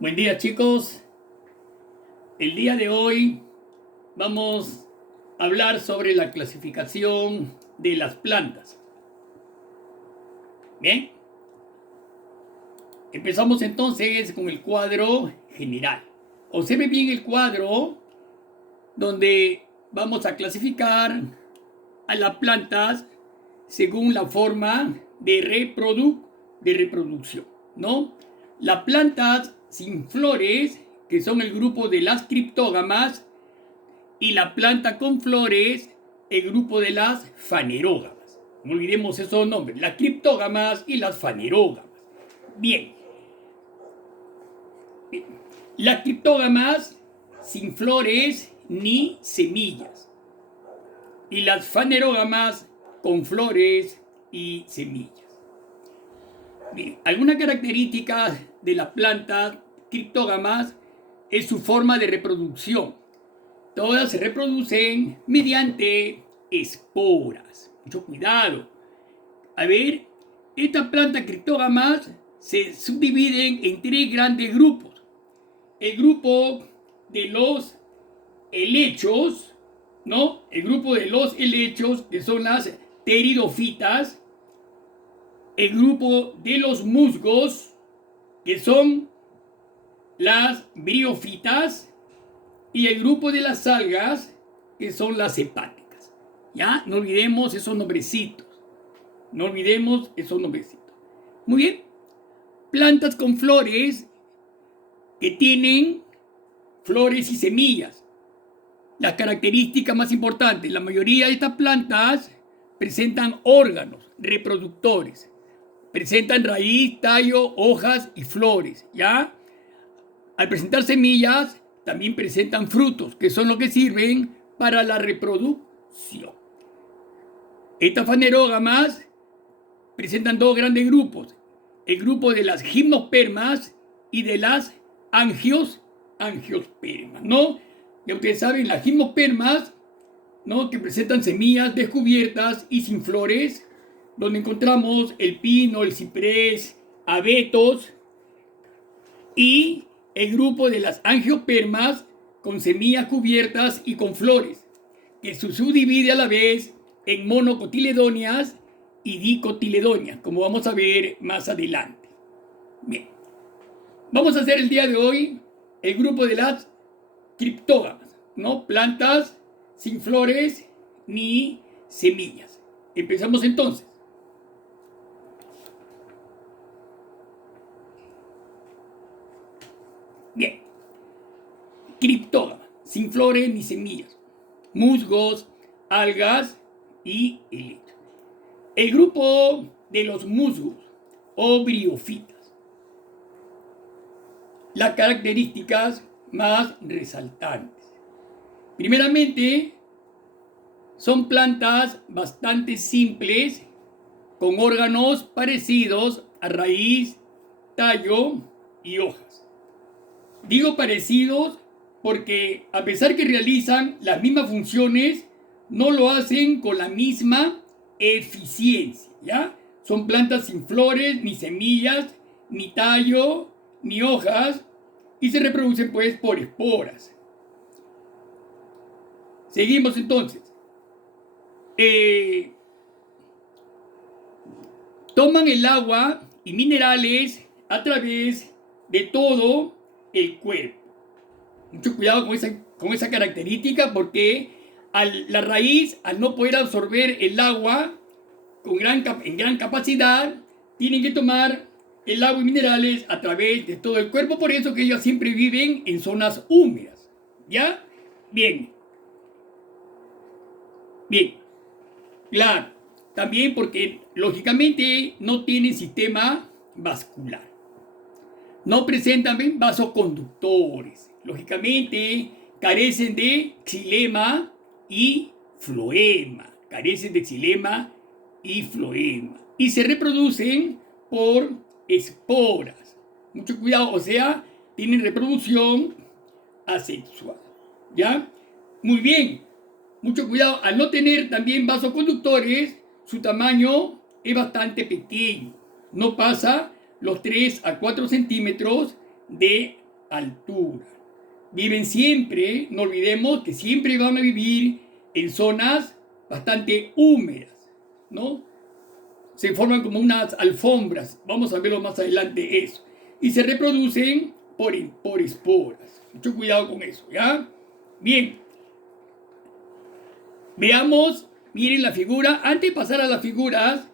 Buen día, chicos. El día de hoy vamos a hablar sobre la clasificación de las plantas. Bien, empezamos entonces con el cuadro general. Observe bien el cuadro donde vamos a clasificar a las plantas según la forma de reproducción, ¿no? Las plantas sin flores, que son el grupo de las criptógamas, y la planta con flores, el grupo de las fanerógamas. No olvidemos esos nombres, las criptógamas y las fanerógamas. Bien, las criptógamas sin flores ni semillas, y las fanerógamas con flores y semillas. Bien, alguna característica de las plantas criptógamas es su forma de reproducción. Todas se reproducen mediante esporas. Mucho cuidado. A ver, estas plantas criptógamas se subdividen en tres grandes grupos. El grupo de los helechos, ¿no? El grupo de los helechos, que son las pteridofitas. El grupo de los musgos, que son las briófitas, y el grupo de las algas, que son las hepáticas. Ya, no olvidemos esos nombrecitos. No olvidemos esos nombrecitos. Muy bien. Plantas con flores que tienen flores y semillas. Las características más importantes: la mayoría de estas plantas presentan órganos reproductores. Presentan raíz, tallo, hojas y flores, ¿ya? Al presentar semillas, también presentan frutos, que son los que sirven para la reproducción. Estas fanerógamas presentan dos grandes grupos: el grupo de las gimnospermas y de las angiospermas, ¿no? Ya ustedes saben, las gimnospermas, ¿no?, que presentan semillas descubiertas y sin flores, donde encontramos el pino, el ciprés, abetos, y el grupo de las angiospermas con semillas cubiertas y con flores, que se subdivide a la vez en monocotiledóneas y dicotiledóneas, como vamos a ver más adelante. Bien, vamos a hacer el día de hoy el grupo de las criptógamas, ¿no? Plantas sin flores ni semillas. Empezamos entonces. Bien, criptógama, sin flores ni semillas, musgos, algas y helechos. El grupo de los musgos o briófitas. Las características más resaltantes. Primeramente, son plantas bastante simples, con órganos parecidos a raíz, tallo y hojas. Digo parecidos porque, a pesar que realizan las mismas funciones, no lo hacen con la misma eficiencia, ¿ya? Son plantas sin flores, ni semillas, ni tallo, ni hojas, y se reproducen pues por esporas. Seguimos entonces. Toman el agua y minerales a través de todo el cuerpo. Mucho cuidado con esa característica, porque la raíz, al no poder absorber el agua en gran capacidad, tienen que tomar el agua y minerales a través de todo el cuerpo. Por eso que ellos siempre viven en zonas húmedas. ¿Ya? Bien. Bien. Claro. También porque, lógicamente, no tienen sistema vascular. No presentan vasoconductores. Lógicamente, carecen de xilema y floema. Carecen de xilema y floema. Y se reproducen por esporas. Mucho cuidado, o sea, tienen reproducción asexual. ¿Ya? Muy bien. Mucho cuidado, al no tener también vasoconductores, su tamaño es bastante pequeño. No pasa los 3 a 4 centímetros de altura. Viven siempre, no olvidemos que siempre van a vivir en zonas bastante húmedas, ¿no? Se forman como unas alfombras, vamos a verlo más adelante eso. Y se reproducen por esporas. Mucho cuidado con eso, ¿ya? Bien. Veamos, miren la figura. Antes de pasar a las figuras,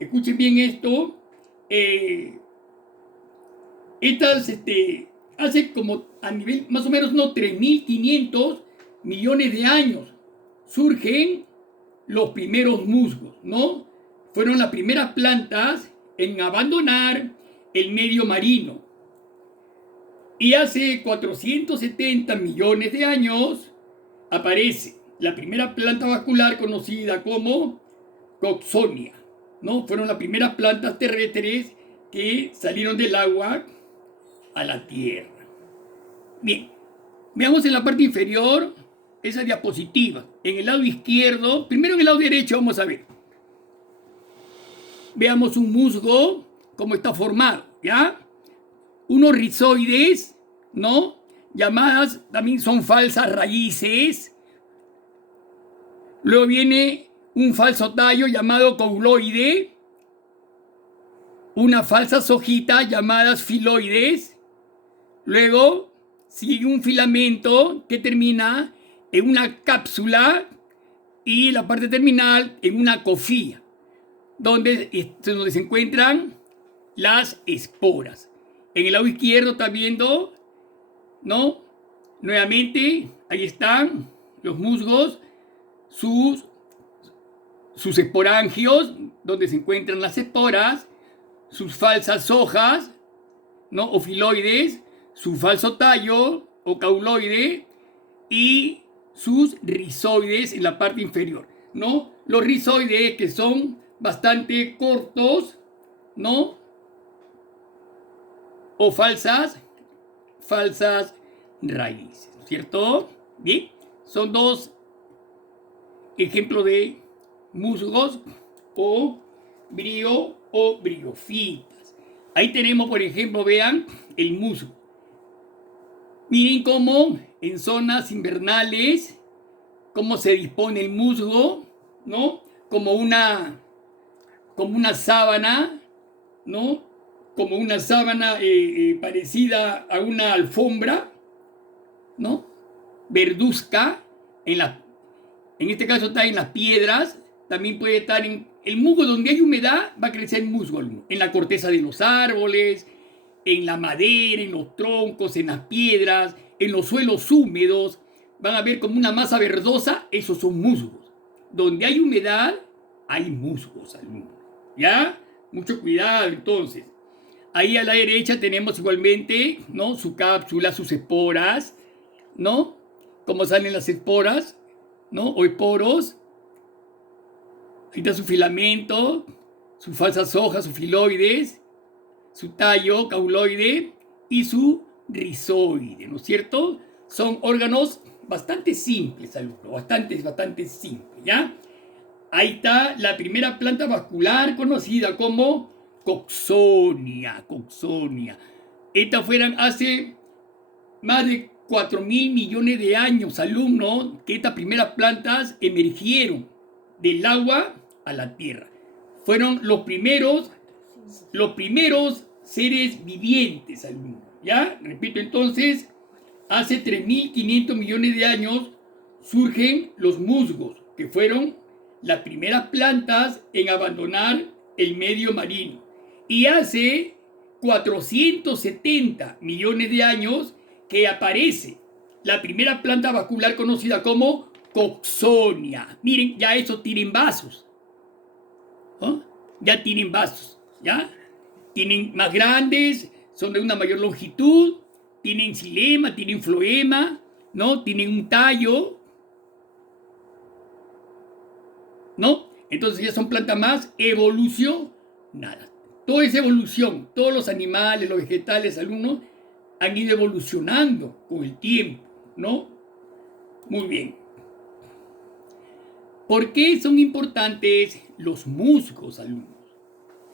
escuchen bien esto. Estas, hace como a nivel más o menos, no, 3.500 millones de años surgen los primeros musgos, ¿no? Fueron las primeras plantas en abandonar el medio marino. Y hace 470 millones de años aparece la primera planta vascular conocida como Coxonia, ¿no? Fueron las primeras plantas terrestres que salieron del agua a la tierra. Bien, veamos en la parte inferior esa diapositiva. En el lado izquierdo, primero en el lado derecho vamos a ver. Veamos un musgo, cómo está formado, ¿ya? Unos rizoides, ¿no? Llamadas, también son falsas raíces. Luego viene un falso tallo llamado cauloide. Unas falsas hojitas llamadas filoides. Luego sigue un filamento que termina en una cápsula y la parte terminal en una cofía, donde se encuentran las esporas. En el lado izquierdo está viendo, ¿no? Nuevamente, ahí están los musgos, sus esporangios, donde se encuentran las esporas, sus falsas hojas, ¿no? O filoides, su falso tallo o cauloide y sus rizoides en la parte inferior, ¿no? Los rizoides que son bastante cortos, ¿no? O falsas raíces, ¿cierto? Bien, son dos ejemplos de musgos o briofitas. Ahí tenemos, por ejemplo, vean el musgo. Miren cómo en zonas invernales, cómo se dispone el musgo, ¿no? Como una sábana, ¿no? Como una sábana parecida a una alfombra, ¿no? Verduzca, en este caso está en las piedras, también puede estar en el musgo donde hay humedad, va a crecer musgo, en la corteza de los árboles, en la madera, en los troncos, en las piedras, en los suelos húmedos, van a ver como una masa verdosa, esos son musgos. Donde hay humedad, hay musgos, alumnos, ¿ya? Mucho cuidado, entonces. Ahí a la derecha tenemos igualmente, ¿no? Su cápsula, sus esporas, ¿no? Cómo salen las esporas, ¿no? O esporos. Ahí está su filamento, sus falsas hojas, sus filoides, su tallo cauloide y su rizoide, ¿no es cierto? Son órganos bastante simples, alumnos, bastante simples, ¿ya? Ahí está la primera planta vascular conocida como Coxonia. Estas fueron hace más de 4.000 millones de años, alumnos, que estas primeras plantas emergieron del agua a la tierra. Fueron los primeros seres vivientes, alumnos, ¿ya? Repito entonces, hace 3.500 millones de años surgen los musgos, que fueron las primeras plantas en abandonar el medio marino. Y hace 470 millones de años que aparece la primera planta vascular conocida como Coxonia. Miren, ya eso tienen vasos, ¿no? Ya tienen vasos, ¿ya? Tienen más grandes, son de una mayor longitud, tienen xilema, tienen floema, ¿no? Tienen un tallo, ¿no? Entonces ya son plantas más evolucionadas. Toda esa evolución, todos los animales, los vegetales, alumnos, han ido evolucionando con el tiempo, ¿no? Muy bien. ¿Por qué son importantes los musgos, alumnos?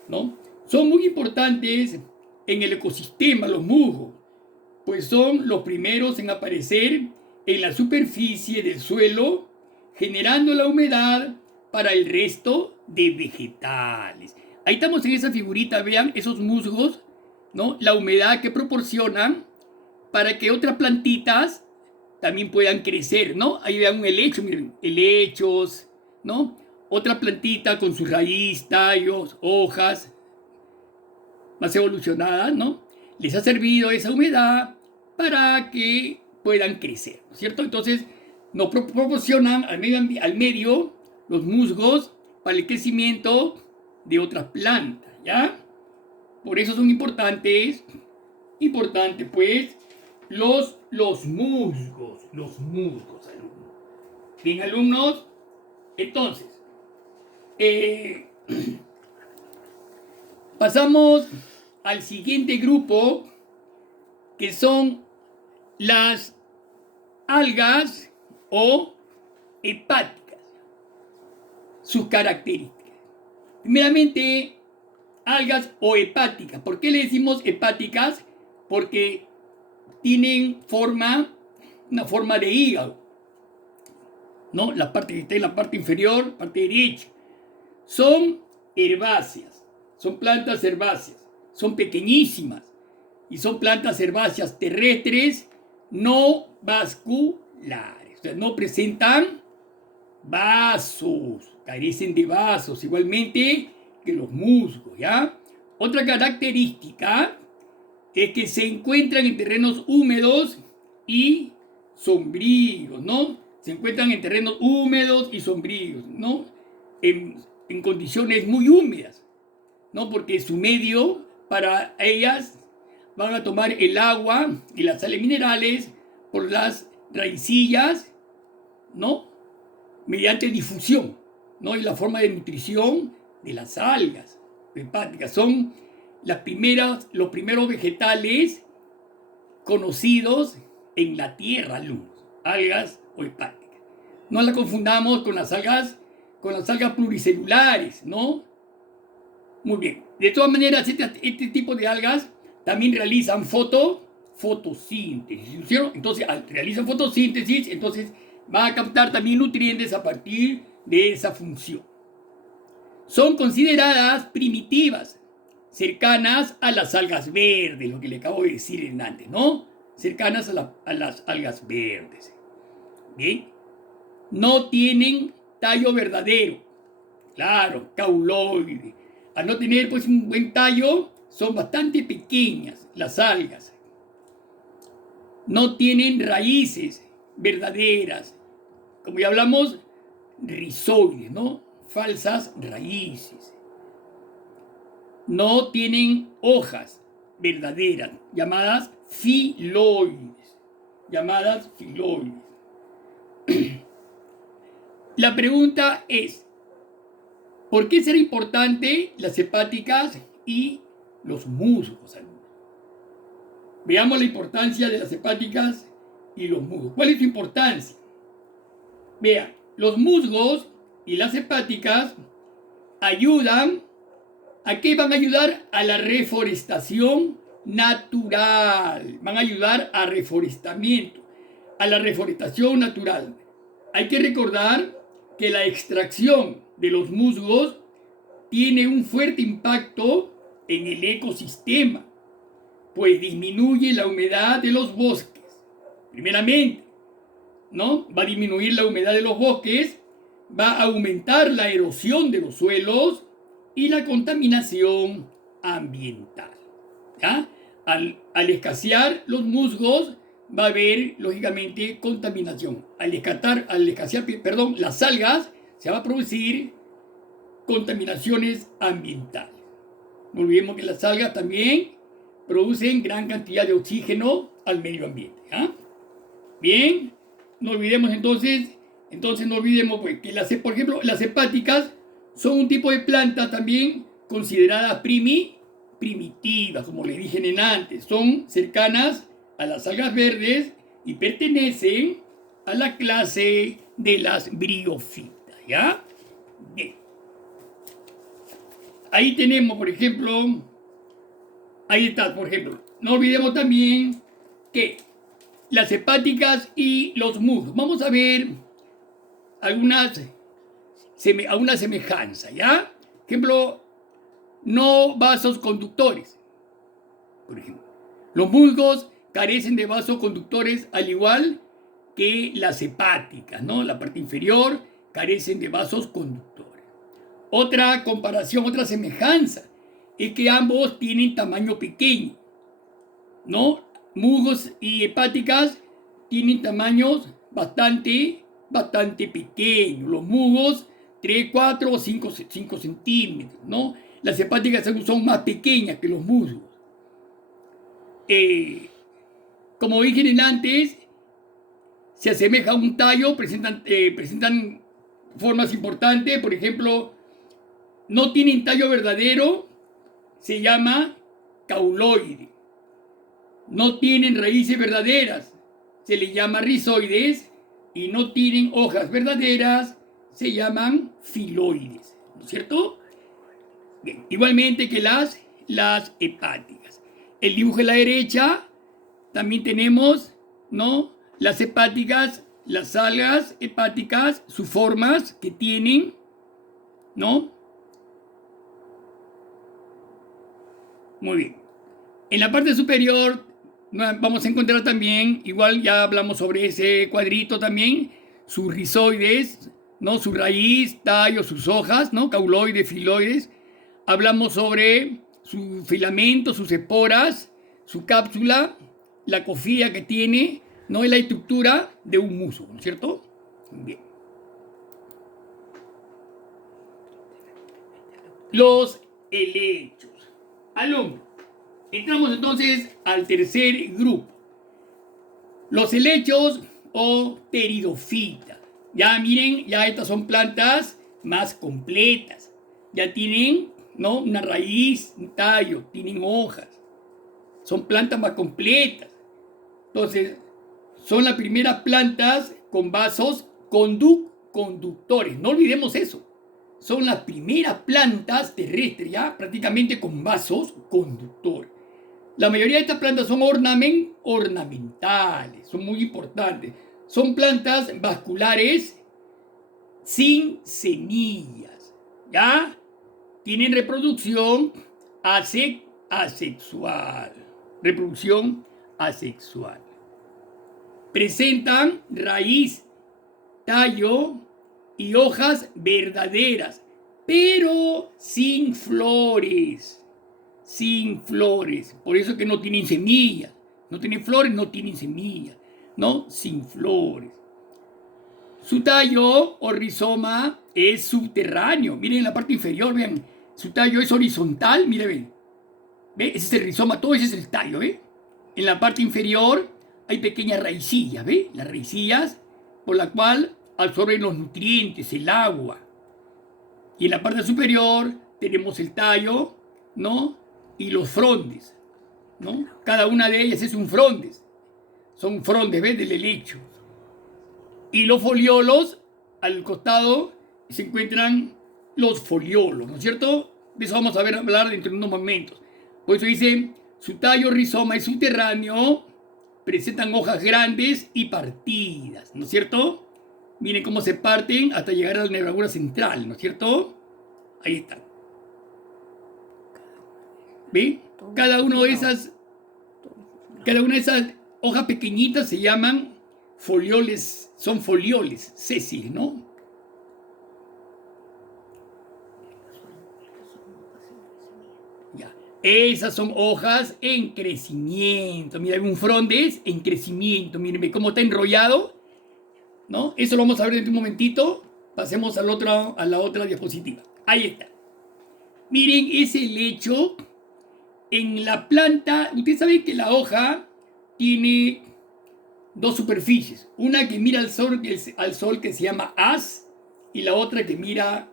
¿No? Son muy importantes en el ecosistema, los musgos, pues son los primeros en aparecer en la superficie del suelo, generando la humedad para el resto de vegetales. Ahí estamos en esa figurita, vean esos musgos, ¿no? La humedad que proporcionan para que otras plantitas también puedan crecer, ¿no? Ahí vean un helecho, miren, helechos, ¿no? Otra plantita con su raíz, tallos, hojas más evolucionadas, ¿no? Les ha servido esa humedad para que puedan crecer, ¿no es cierto? Entonces, nos proporcionan al medio los musgos para el crecimiento de otras plantas, ¿ya? Por eso son importantes pues, los musgos, alumnos. Bien, alumnos, entonces, pasamos al siguiente grupo, que son las algas o hepáticas. Sus características. Primeramente, algas o hepáticas. ¿Por qué le decimos hepáticas? Porque tienen una forma de hígado, ¿no? La parte que está en la parte inferior, parte derecha. Son herbáceas, son plantas herbáceas, son pequeñísimas y son plantas herbáceas terrestres no vasculares. O sea, no presentan vasos, carecen de vasos, igualmente que los musgos, ¿ya? Otra característica es que se encuentran en terrenos húmedos y sombríos, ¿no? Se encuentran en terrenos húmedos y sombríos, ¿no? En condiciones muy húmedas, ¿no? Porque su medio para ellas van a tomar el agua y las sales minerales por las raicillas, ¿no? Mediante difusión, ¿no? Y la forma de nutrición de las algas hepáticas son los primeros vegetales conocidos en la tierra, alumnos, algas o hepáticas. No la confundamos con las algas pluricelulares, ¿no? Muy bien. De todas maneras, este tipo de algas también realizan fotosíntesis, ¿cierto? Entonces, al realizar fotosíntesis, entonces va a captar también nutrientes a partir de esa función. Son consideradas primitivas, cercanas a las algas verdes, lo que le acabo de decir antes, ¿no? Cercanas a las algas verdes. Bien. No tienen tallo verdadero, claro, cauloide. Al no tener pues un buen tallo, son bastante pequeñas las algas. No tienen raíces verdaderas, como ya hablamos, rizoides, ¿no? Falsas raíces. No tienen hojas verdaderas, llamadas filoides. La pregunta es, ¿por qué será importante las hepáticas y los musgos, alumnos? Veamos la importancia de las hepáticas y los musgos. ¿Cuál es su importancia? Vean, los musgos y las hepáticas ayudan. ¿A qué van a ayudar? A la reforestación natural. Van a ayudar a reforestamiento, a la reforestación natural. Hay que recordar que la extracción de los musgos tiene un fuerte impacto en el ecosistema, pues disminuye la humedad de los bosques. Primeramente, ¿no? Va a disminuir la humedad de los bosques, va a aumentar la erosión de los suelos y la contaminación ambiental, ¿ya? Al escasear los musgos va a haber, lógicamente, contaminación. Al escasear, las algas, se va a producir contaminaciones ambientales. No olvidemos que las algas también producen gran cantidad de oxígeno al medio ambiente, ¿ya? Bien, no olvidemos entonces no olvidemos pues, que por ejemplo, las hepáticas son un tipo de planta también consideradas primitivas, como le dije antes. Son cercanas a las algas verdes y pertenecen a la clase de las briófitas, ¿ya? Bien. Ahí tenemos, por ejemplo, ahí está, por ejemplo. No olvidemos también ¿qué? Las hepáticas y los musgos. Vamos a ver alguna semejanza, ¿ya? Por ejemplo, no vasos conductores. Por ejemplo, los musgos carecen de vasos conductores al igual que las hepáticas, ¿no? La parte inferior carecen de vasos conductores. Otra comparación, otra semejanza, es que ambos tienen tamaño pequeño, ¿no? Musgos y hepáticas tienen tamaños bastante pequeños. Los musgos 3, 4 o 5 centímetros, ¿no? Las hepáticas son más pequeñas que los musgos. Como dije antes, se asemeja a un tallo, presentan formas importantes. Por ejemplo, no tienen tallo verdadero, se llama cauloide. No tienen raíces verdaderas, se les llama rizoides. Y no tienen hojas verdaderas, se llaman filoides, ¿no es cierto? Bien, igualmente que las hepáticas. El dibujo a la derecha, también tenemos, ¿no? Las hepáticas, las algas hepáticas, sus formas que tienen, ¿no? Muy bien. En la parte superior vamos a encontrar también, igual ya hablamos sobre ese cuadrito también, sus rizoides, ¿no? Su raíz, tallo, sus hojas, ¿no? Cauloides, filoides. Hablamos sobre su filamento, sus esporas, su cápsula, la cofía que tiene, ¿no? Es la estructura de un musgo, ¿no es cierto? Bien. Los helechos. Alumnos, entramos entonces al tercer grupo. Los helechos o pteridofitas. Ya miren, ya estas son plantas más completas. Ya tienen, ¿no? Una raíz, un tallo, tienen hojas. Son plantas más completas. Entonces, son las primeras plantas con vasos conductores. No olvidemos eso. Son las primeras plantas terrestres, ya prácticamente con vasos conductores. La mayoría de estas plantas son ornamentales, son muy importantes. Son plantas vasculares sin semillas, ¿ya? Tienen reproducción asexual. Reproducción asexual. Presentan raíz, tallo y hojas verdaderas, pero sin flores. Sin flores. Por eso que no tienen semillas. No tienen flores, no tienen semillas. ¿No? Sin flores. Su tallo o rizoma es subterráneo. Miren en la parte inferior, vean. Su tallo es horizontal, miren, ven. ¿Ve? Ese es el rizoma, todo ese es el tallo, ¿ve? En la parte inferior hay pequeñas raicillas, ¿ve? Las raicillas por la cual absorben los nutrientes, el agua. Y en la parte superior tenemos el tallo, ¿no? Y los frondes, ¿no? Cada una de ellas es un frondes. Son frondes, ¿ves? Del helecho. Y los foliolos, al costado, se encuentran los foliolos, ¿no es cierto? De eso vamos a hablar dentro de unos momentos. Por eso dice, su tallo, rizoma y subterráneo presentan hojas grandes y partidas, ¿no es cierto? Miren cómo se parten hasta llegar a la nervadura central, ¿no es cierto? Ahí está. ¿Ve? Cada una de esas hojas pequeñitas se llaman folioles, son folioles sésiles, ¿no? Ya. Esas son hojas en crecimiento. Mira, hay un frondes en crecimiento. Miren cómo está enrollado, ¿no? Eso lo vamos a ver dentro de un momentito. Pasemos a la otra diapositiva. Ahí está. Miren ese helecho en la planta. Ustedes saben que la hoja tiene dos superficies. Una que mira al sol que se llama haz, y la otra que mira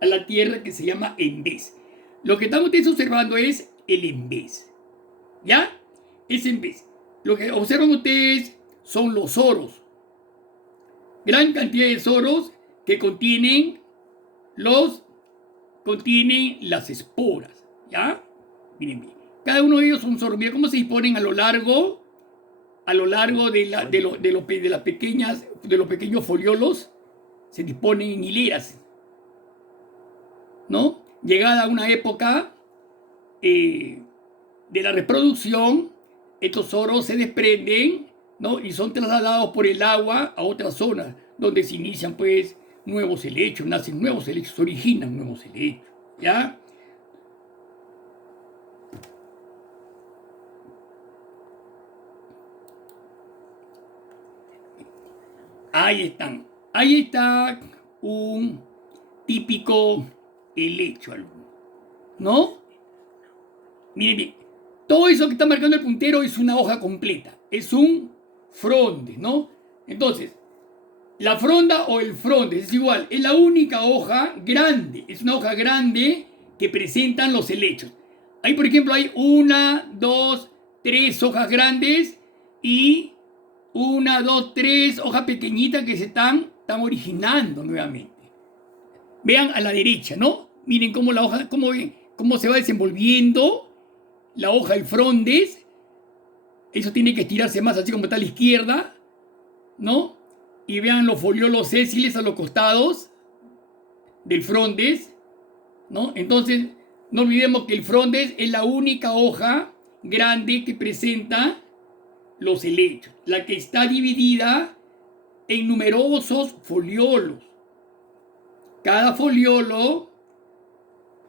a la tierra que se llama embés. Lo que están ustedes observando es el embés. ¿Ya? Es embés. Lo que observan ustedes son los soros. Gran cantidad de soros que contienen las esporas. ¿Ya? Miren bien. Cada uno de ellos son soros. Mira cómo se disponen a lo largo a lo largo de los pequeños foliolos se disponen en hileras, ¿no? Llegada una época de la reproducción, estos soros se desprenden, ¿no? Y son trasladados por el agua a otras zonas, donde se inician, pues, nuevos helechos, nacen nuevos helechos, se originan nuevos helechos, ¿ya? Ahí están. Ahí está un típico helecho, ¿no? Miren bien, todo eso que está marcando el puntero es una hoja completa, es un fronde, ¿no? Entonces, la fronda o el fronde es igual, es la única hoja grande, es una hoja grande que presentan los helechos. Ahí, por ejemplo, hay 1, 2, 3 hojas grandes y 1, 2, 3 hojas pequeñitas que se están originando nuevamente. Vean a la derecha, ¿no? Miren cómo la hoja, cómo se va desenvolviendo la hoja, el frondes. Eso tiene que estirarse más, así como está a la izquierda, ¿no? Y vean los foliolos sésiles a los costados del frondes, ¿no? Entonces, no olvidemos que el frondes es la única hoja grande que presenta los helechos, la que está dividida en numerosos foliolos. Cada foliolo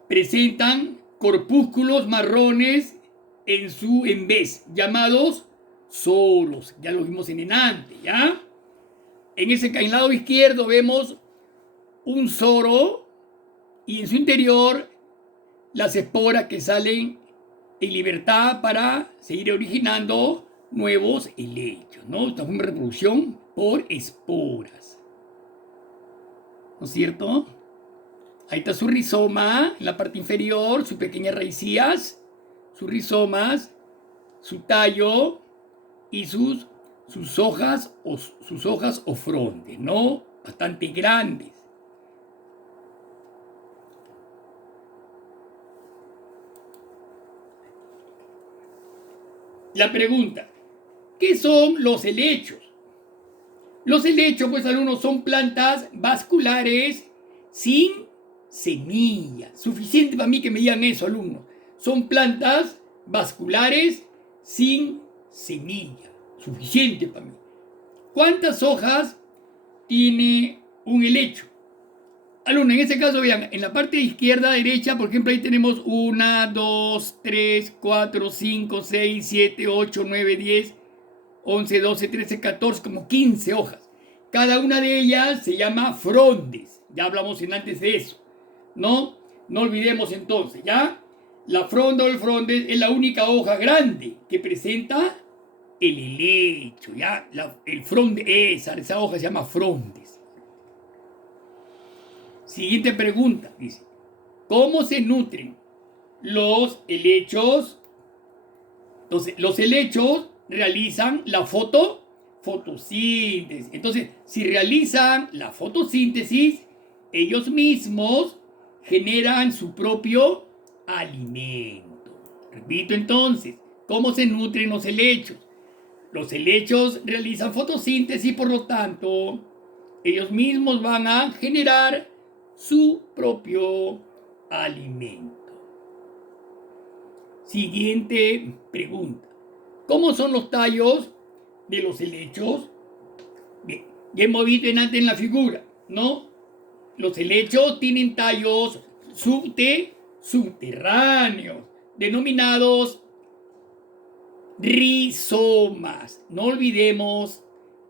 presentan corpúsculos marrones en vez, llamados soros. Ya lo vimos en enante, ¿ya? En el lado izquierdo vemos un soro y en su interior las esporas que salen en libertad para seguir originando nuevos helechos, ¿no? Esta es una reproducción por esporas, ¿no es cierto? Ahí está su rizoma en la parte inferior, sus pequeñas raicillas, sus rizomas, su tallo y sus hojas o frondes, ¿no? Bastante grandes. La pregunta, ¿qué son los helechos? Los helechos, pues, alumnos, son plantas vasculares sin semillas. Suficiente para mí que me digan eso, alumnos. Son plantas vasculares sin semilla. Suficiente para mí. ¿Cuántas hojas tiene un helecho? Alumnos, en este caso, vean, en la parte izquierda, derecha, por ejemplo, ahí tenemos 1, 2, 3, 4, 5, 6, 7, 8, 9, 10, 11, 12, 13, 14, como 15 hojas. Cada una de ellas se llama frondes. Ya hablamos antes de eso, ¿no? No olvidemos entonces, ¿ya? La fronda o el frondes es la única hoja grande que presenta el helecho, ¿ya? El fronde, esa hoja se llama frondes. Siguiente pregunta, dice, ¿cómo se nutren los helechos? Entonces, los helechos realizan la fotosíntesis. Entonces, si realizan la fotosíntesis, ellos mismos generan su propio alimento. Repito entonces, ¿cómo se nutren los helechos? Los helechos realizan fotosíntesis, por lo tanto, ellos mismos van a generar su propio alimento. Siguiente pregunta. ¿Cómo son los tallos de los helechos? Bien, ya hemos visto antes en la figura, ¿no? Los helechos tienen tallos subterráneos, denominados rizomas. No olvidemos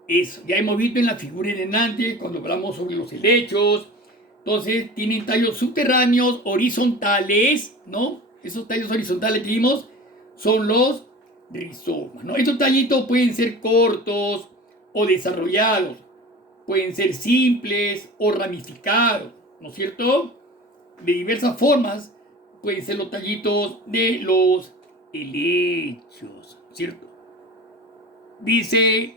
eso. Ya hemos visto en la figura en antes, cuando hablamos sobre los helechos. Entonces, tienen tallos subterráneos, horizontales, ¿no? Esos tallos horizontales que vimos son los rizomas, ¿no? Estos tallitos pueden ser cortos o desarrollados, pueden ser simples o ramificados, ¿no es cierto? De diversas formas pueden ser los tallitos de los helechos, ¿cierto? Dice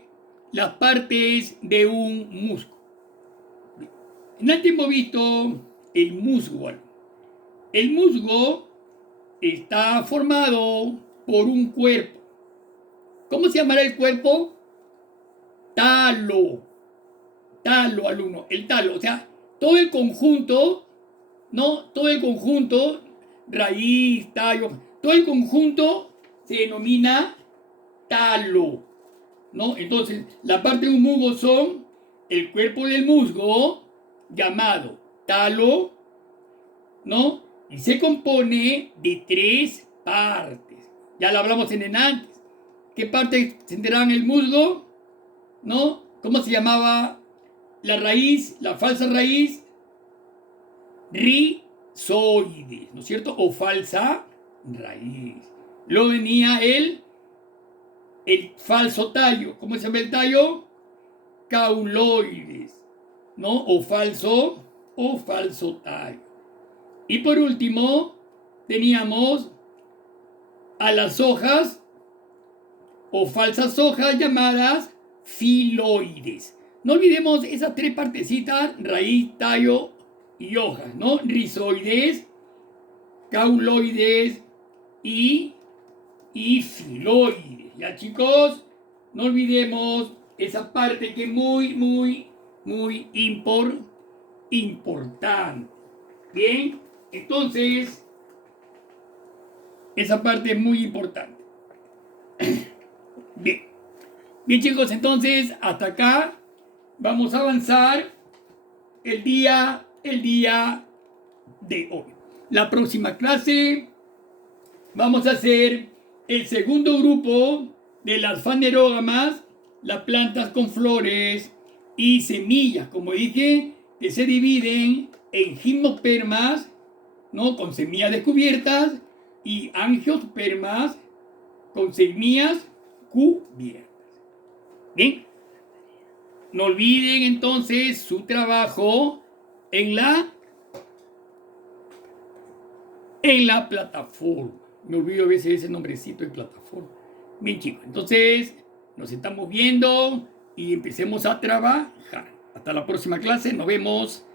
las partes de un musgo. Antes hemos visto el musgo. El musgo está formado por un cuerpo, ¿Cómo se llamará el cuerpo? Talo. Talo, alumno. El talo. O sea, todo el conjunto, ¿no? Todo el conjunto, raíz, tallo, todo el conjunto se denomina talo, ¿no? Entonces, la parte de un musgo son el cuerpo del musgo, llamado talo, ¿no? Y se compone de 3 partes. Ya lo hablamos en antes. ¿Qué partes se enterraban en el musgo? ¿No? ¿Cómo se llamaba la raíz, la falsa raíz? Rizoides, ¿no es cierto? O falsa raíz. Luego venía el falso tallo. ¿Cómo se llama el tallo? Cauloides, ¿no? O falso tallo. Y por último, teníamos a las hojas o falsas hojas llamadas filoides. No olvidemos esas 3 partecitas, raíz, tallo y hojas, ¿no? Rizoides, cauloides y filoides. Ya, chicos, no olvidemos esa parte que es muy importante. Bien, entonces, esa parte es muy importante. Bien, bien, chicos, entonces, hasta acá vamos a avanzar el día de hoy. La próxima clase vamos a hacer el segundo grupo de las fanerógamas, las plantas con flores y semillas, como dije, que se dividen en gimnospermas, ¿no? Con semillas descubiertas, y angiospermas con semillas cubiertas. Bien, no olviden entonces su trabajo en la plataforma. Me olvido a veces ese nombrecito de plataforma. Bien, chicos, entonces nos estamos viendo y empecemos a trabajar. Hasta la próxima clase, nos vemos.